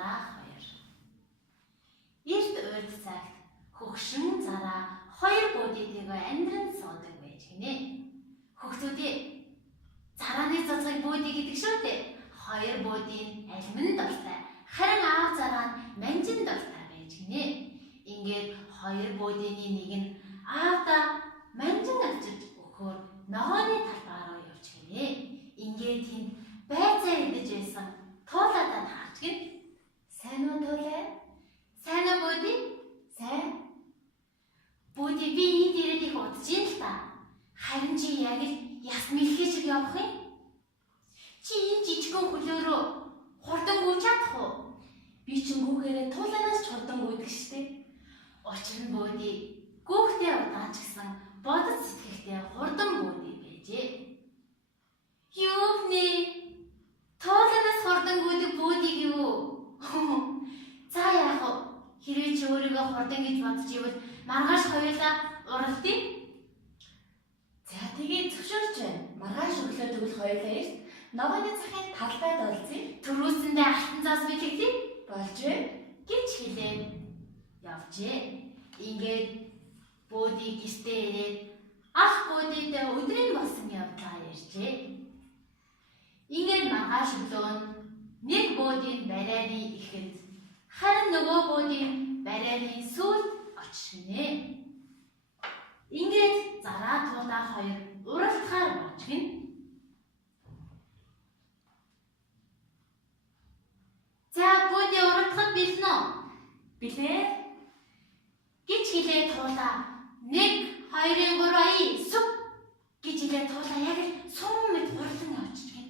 зараа 2. Эрт урд цагт хөгшин зараа 2 буудийтэйгээ амьдран суудаг байж гинэ. Хөгтүүдээ зарааны цацгыг буудий гэдэг шүү дээ. 2 буудийн аль нь дуртай, харин аав зараа нь манжин дуртай байж гинэ. Ингээд 2 буудины нэг нь аавда манжин авчирч өгөхөөр ногооны талбай руу явж гинэ. Ингээд тэнд байцаа идэж байсан туулаадаа харж гин. Сайн уу туулаа? Сайн уу буудий? Сайн. Буудий би энд ирээд их удаж юм л та. Харин чи яг л яс мэлхий шиг явах юм? Чи энэ жижигхэн хөлөөрөө хурдан гүйж чадах уу? Би ч гүүхээрээ туулаанаас ч хурдан гүйдэг штеп. Учир нь буудий гүүхтэй удаан ч гэсэн бодож сэтгэхтэй хурдан буудий байжээ. Юу нэ? Туулаанаас хурдан гүйдэг буудийг юу? За яах вэ? Хэрвээ чи өөрийгөө хурдан гэж бодож ивэл маргааш хоёулаа уралдъя. За тэгээд зөвшөөрч байна. Маргааш өглөө тэгвэл хоёулаа эрт ногооны цахын талбайд олзъя. Төрөөсөндөө алтан заас бэлэгдээ. Болж байна гэж хэлээд явжээ. Ингээд буудий гэртээ ирээд ах буудийтэй өдрийн болсон явдлаа ярьжээ. Ингээд маргааш өглөө нэг буудийн барайны ихэнд, харин нөгөө буудийн барайны сүүлд очгинэ. Ингээд зараа туулаа 2 уралдахаар болж гин. За буудий уралдахад бэлэн үү? Билээ. Гэж хэлээ туулаа. 1 2 3 сүп гэж хэлээ туулаа яг л сум мэд хурлан явчих гин.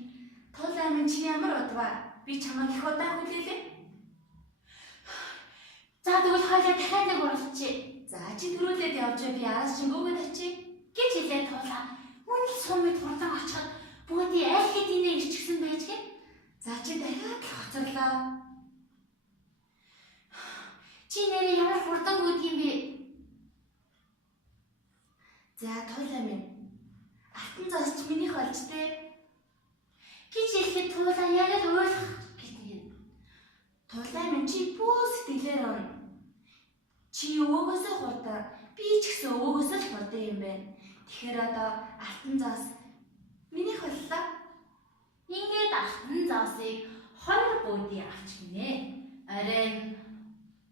Туулаа минь чи ямар удваа? Би чамайг их удаа хүлээлээ. За тэгвэл хоёлаа дахиад нэг уралдчихъя. За чи төрүүлээд явж би араас шингүүгээд очие гэж хэлээ туулаа. Мөн л сумд хурдан очиход буудий аль хэдийнэ ирчихсэн байж гэн. За чи дахиад л хоцорлоо. Чи нэрээ ямар хурдан гүйдэг юм бэ? За туулаа минь алтан зоос чи минийх болж тээ. Гэж хэлэхэд туулаа яг л ойлгох гэдэг. Туулаа минь чи бүү сэтгэлээр орно. Чи өвөөгөөсөө хурдан, би ч гэсэн өвөөгөөсөө л хурдан юм байна. Тэгэхээр одоо алтан зоос минийх боллоо. Ингээд алтан зоосыг 2 буудий авч гинэ. Оройн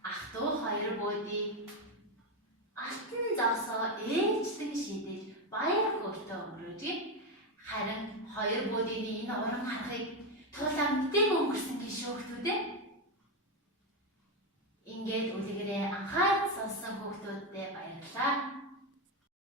ах トゥ 2 буудий алтан зоосоо ээжлэн шидэж баяр хөөртэй өнгөрөөж. Харин 2 буудины энэ уран харахыг туулаа мдээгүй өнгөрсөн гэж шүүхтүүдээ. Ингээд үлгэрээ анхаарч сонссон хүүхдүүд